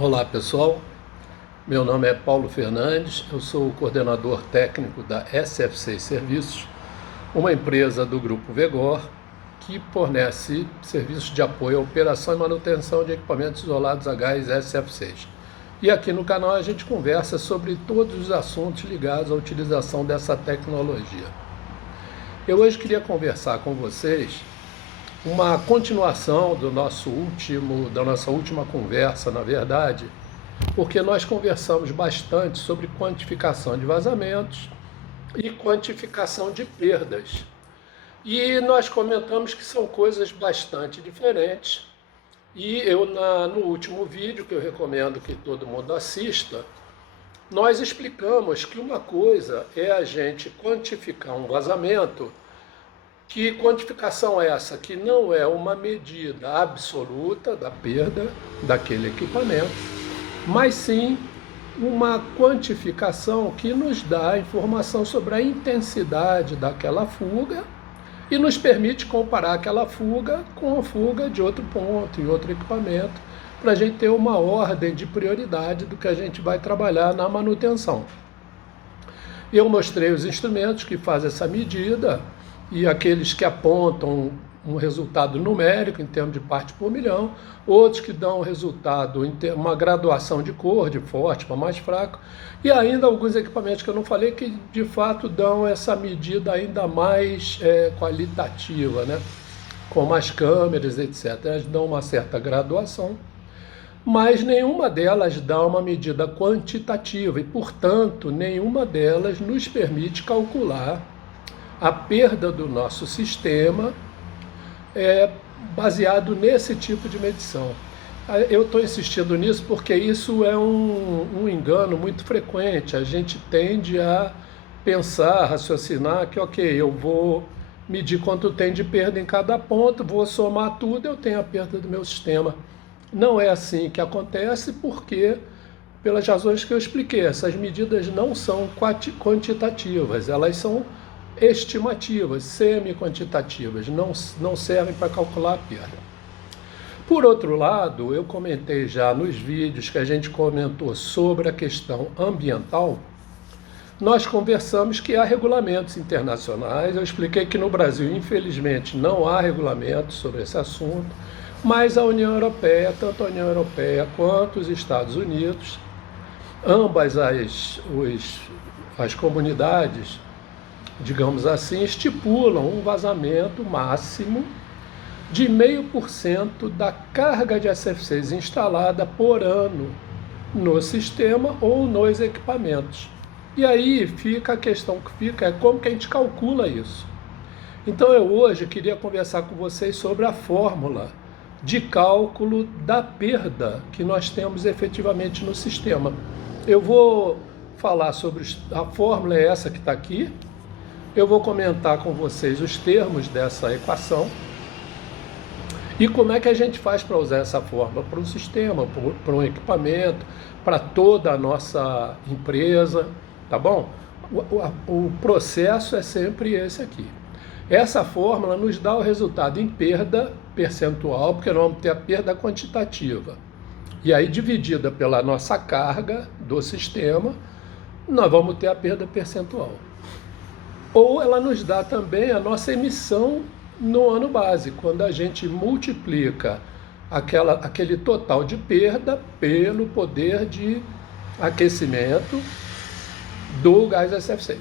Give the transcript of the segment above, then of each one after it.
Olá pessoal, meu nome é Paulo Fernandes, eu sou o coordenador técnico da SFC Serviços, uma empresa do Grupo Vegor que fornece serviços de apoio à operação e manutenção de equipamentos isolados a gás SFCs. E aqui no canal a gente conversa sobre todos os assuntos ligados à utilização dessa tecnologia. Eu hoje queria conversar com vocês uma continuação da nossa última conversa, na verdade, porque nós conversamos bastante sobre quantificação de vazamentos e quantificação de perdas. E nós comentamos que são coisas bastante diferentes. E no último vídeo, que eu recomendo que todo mundo assista, nós explicamos que uma coisa é a gente quantificar um vazamento. Que quantificação é essa? Que não é uma medida absoluta da perda daquele equipamento, mas sim uma quantificação que nos dá informação sobre a intensidade daquela fuga e nos permite comparar aquela fuga com a fuga de outro ponto, em outro equipamento, para a gente ter uma ordem de prioridade do que a gente vai trabalhar na manutenção. Eu mostrei os instrumentos que fazem essa medida, e aqueles que apontam um resultado numérico em termos de parte por milhão, outros que dão resultado em uma graduação de cor, de forte para mais fraco, e ainda alguns equipamentos que eu não falei que de fato dão essa medida ainda mais qualitativa, né? Com mais câmeras, etc. Elas dão uma certa graduação, mas nenhuma delas dá uma medida quantitativa e, portanto, nenhuma delas nos permite calcular a perda do nosso sistema baseado nesse tipo de medição. Eu estou insistindo nisso porque isso é um engano muito frequente. A gente tende a pensar, raciocinar que, ok, eu vou medir quanto tem de perda em cada ponto, vou somar tudo, eu tenho a perda do meu sistema. Não é assim que acontece porque, pelas razões que eu expliquei, essas medidas não são quantitativas, elas são estimativas, semi-quantitativas, não servem para calcular a perda. Por outro lado, eu comentei já nos vídeos que a gente comentou sobre a questão ambiental, nós conversamos que há regulamentos internacionais, eu expliquei que no Brasil, infelizmente, não há regulamentos sobre esse assunto, mas a União Europeia, tanto a União Europeia quanto os Estados Unidos, ambas as comunidades, digamos assim, estipulam um vazamento máximo de 0,5% da carga de SFCs instalada por ano no sistema ou nos equipamentos. E aí fica a questão que fica é como que a gente calcula isso. Então eu hoje queria conversar com vocês sobre a fórmula de cálculo da perda que nós temos efetivamente no sistema. Eu vou falar sobre a fórmula, é essa que está aqui. Eu vou comentar com vocês os termos dessa equação e como é que a gente faz para usar essa fórmula para um sistema, para um equipamento, para toda a nossa empresa, tá bom? O processo é sempre esse aqui. Essa fórmula nos dá o resultado em perda percentual, porque nós vamos ter a perda quantitativa. E aí, dividida pela nossa carga do sistema, nós vamos ter a perda percentual. Ou ela nos dá também a nossa emissão no ano base, quando a gente multiplica aquele total de perda pelo poder de aquecimento do gás SF6,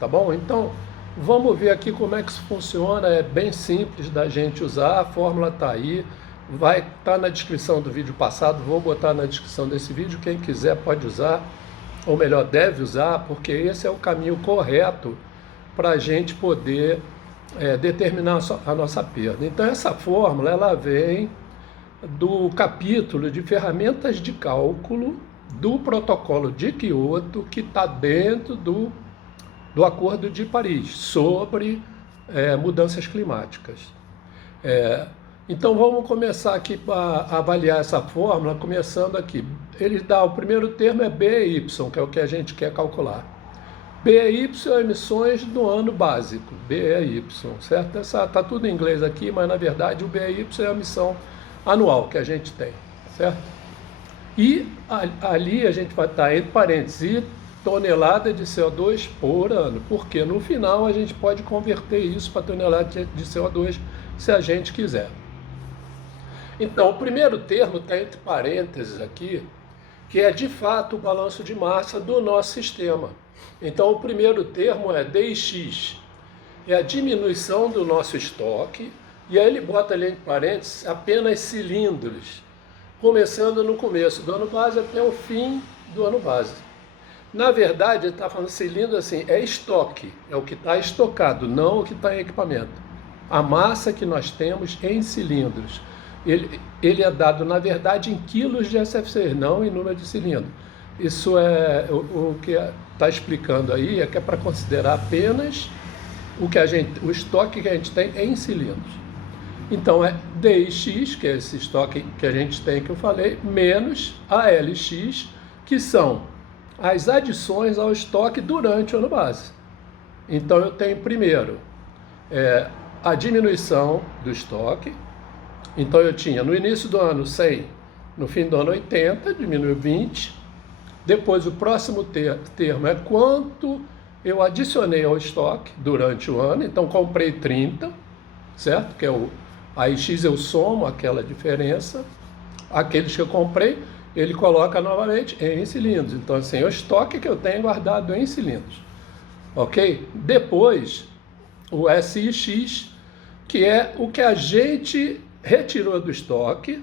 tá bom? Então, vamos ver aqui como é que isso funciona, é bem simples da gente usar, a fórmula está aí, vai estar na descrição do vídeo passado, vou botar na descrição desse vídeo, quem quiser pode usar, ou melhor, deve usar, porque esse é o caminho correto para a gente poder determinar a nossa perda. Então essa fórmula ela vem do capítulo de ferramentas de cálculo do protocolo de Kyoto, que está dentro do Acordo de Paris sobre mudanças climáticas. Então vamos começar aqui a avaliar essa fórmula, começando aqui. Ele dá, o primeiro termo é BY, que é o que a gente quer calcular. BY é emissões do ano básico, BEY, certo? Está tudo em inglês aqui, mas na verdade o BEY é a emissão anual que a gente tem, certo? E ali a gente vai estar entre parênteses, tonelada de CO2 por ano, porque no final a gente pode converter isso para tonelada de CO2 se a gente quiser. Então, o primeiro termo está entre parênteses aqui, que é de fato o balanço de massa do nosso sistema. Então, o primeiro termo é DX, é a diminuição do nosso estoque, e aí ele bota ali entre parênteses apenas cilindros, começando no começo do ano base até o fim do ano base. Na verdade, ele está falando cilindro assim, é estoque, é o que está estocado, não o que está em equipamento. A massa que nós temos em cilindros. Ele é dado, na verdade, em quilos de SFC, não em número de cilindros. Isso é o que está explicando aí, é que é para considerar apenas o estoque que a gente tem em cilindros. Então é DX, que é esse estoque que a gente tem que eu falei, menos ALX, que são as adições ao estoque durante o ano base. Então eu tenho primeiro a diminuição do estoque. Então eu tinha no início do ano 100, no fim do ano 80, diminuiu 20. Depois o próximo termo é quanto eu adicionei ao estoque durante o ano. Então comprei 30, certo? Que é a X eu somo aquela diferença. Aqueles que eu comprei, ele coloca novamente em cilindros. Então assim, é o estoque que eu tenho guardado em cilindros. Ok? Depois o SIX, que é o que a gente retirou do estoque,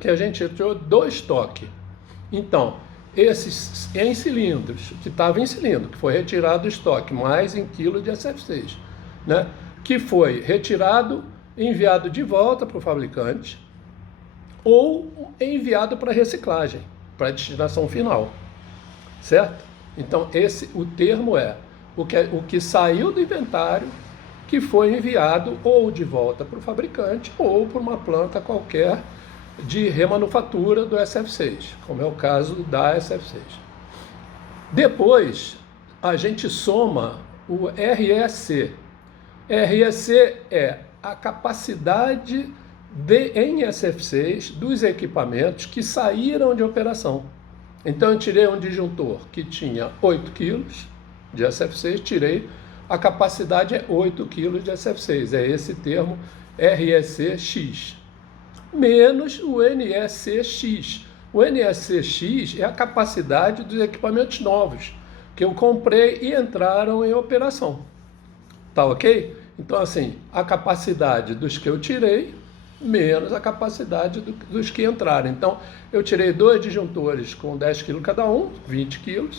que a gente retirou do estoque. Então, esses em cilindros, que estava em cilindro, que foi retirado do estoque, mais em quilo de SF6, né? Que foi retirado, enviado de volta para o fabricante, ou enviado para reciclagem, para a destinação final, certo? Então, o termo é o que saiu do inventário, que foi enviado ou de volta para o fabricante ou para uma planta qualquer de remanufatura do SF6, como é o caso da SF6. Depois, a gente soma o REC. REC é a capacidade em SF6 dos equipamentos que saíram de operação. Então, eu tirei um disjuntor que tinha 8 kg de SF6, tirei. A capacidade é 8 kg de SF6, é esse termo RECX, menos o NECX. O NECX é a capacidade dos equipamentos novos, que eu comprei e entraram em operação. Tá ok? Então, assim, a capacidade dos que eu tirei, menos a capacidade dos que entraram. Então, eu tirei 2 disjuntores com 10 kg cada um, 20 kg,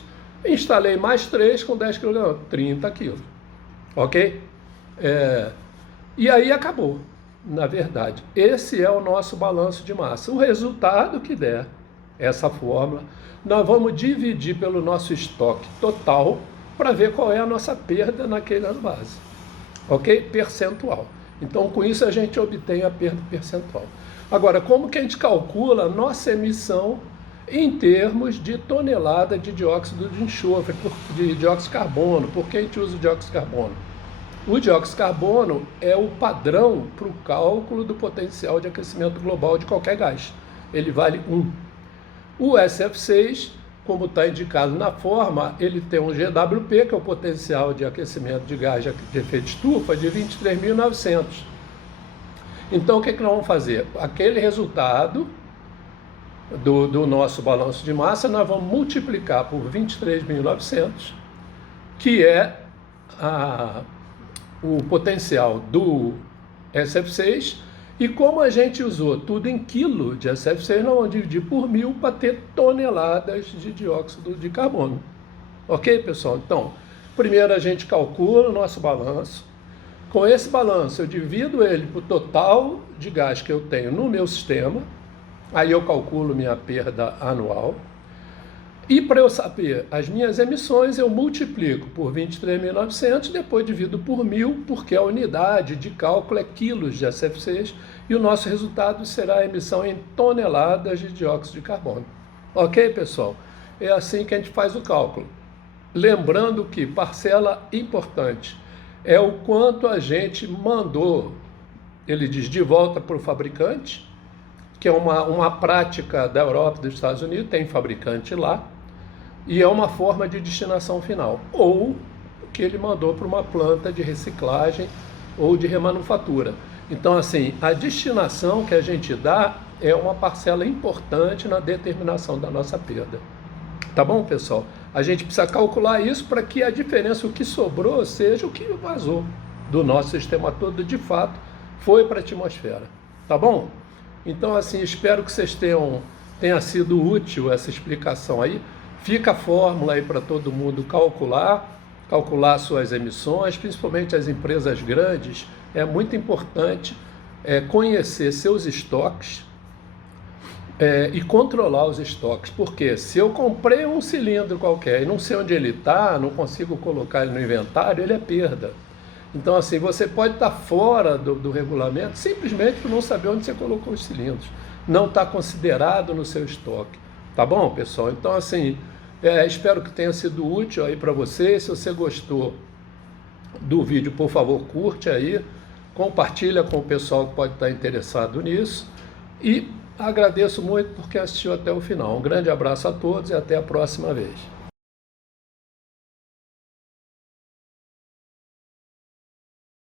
instalei mais 3 com 10 kg cada um, 30 kg. Ok? E aí acabou, na verdade. Esse é o nosso balanço de massa. O resultado que der, essa fórmula, nós vamos dividir pelo nosso estoque total para ver qual é a nossa perda naquele ano base. Ok? Percentual. Então, com isso, a gente obtém a perda percentual. Agora, como que a gente calcula a nossa emissão em termos de tonelada de dióxido de enxofre, de dióxido de carbono? Por que a gente usa o dióxido de carbono? O dióxido de carbono é o padrão para o cálculo do potencial de aquecimento global de qualquer gás. Ele vale 1. O SF6, como está indicado na forma, ele tem um GWP, que é o potencial de aquecimento de gás de efeito estufa, de 23.900. Então, o que nós vamos fazer? Aquele resultado do nosso balanço de massa, nós vamos multiplicar por 23.900, que é o potencial do SF6, e como a gente usou tudo em quilo de SF6, nós vamos dividir por 1.000 para ter toneladas de dióxido de carbono. Ok, pessoal? Então, primeiro a gente calcula o nosso balanço. Com esse balanço, eu divido ele por total de gás que eu tenho no meu sistema. Aí eu calculo minha perda anual. E para eu saber as minhas emissões, eu multiplico por 23.900, depois divido por 1.000, porque a unidade de cálculo é quilos de SF6, e o nosso resultado será a emissão em toneladas de dióxido de carbono. Ok, pessoal? É assim que a gente faz o cálculo. Lembrando que parcela importante é o quanto a gente mandou, ele diz, de volta para o fabricante, que é uma prática da Europa e dos Estados Unidos, tem fabricante lá, e é uma forma de destinação final. Ou que ele mandou para uma planta de reciclagem ou de remanufatura. Então, assim, a destinação que a gente dá é uma parcela importante na determinação da nossa perda. Tá bom, pessoal? A gente precisa calcular isso para que a diferença, o que sobrou, seja o que vazou do nosso sistema todo, de fato, foi para a atmosfera. Tá bom? Então, assim, espero que vocês tenha sido útil essa explicação aí. Fica a fórmula aí para todo mundo calcular suas emissões, principalmente as empresas grandes. É muito importante conhecer seus estoques e controlar os estoques, porque se eu comprei um cilindro qualquer e não sei onde ele está, não consigo colocar ele no inventário, ele é perda. Então, assim, você pode estar fora do regulamento simplesmente por não saber onde você colocou os cilindros. Não está considerado no seu estoque. Tá bom, pessoal? Então, assim, espero que tenha sido útil aí para você. Se você gostou do vídeo, por favor, curte aí, compartilha com o pessoal que pode estar interessado nisso. E agradeço muito porque assistiu até o final. Um grande abraço a todos e até a próxima vez.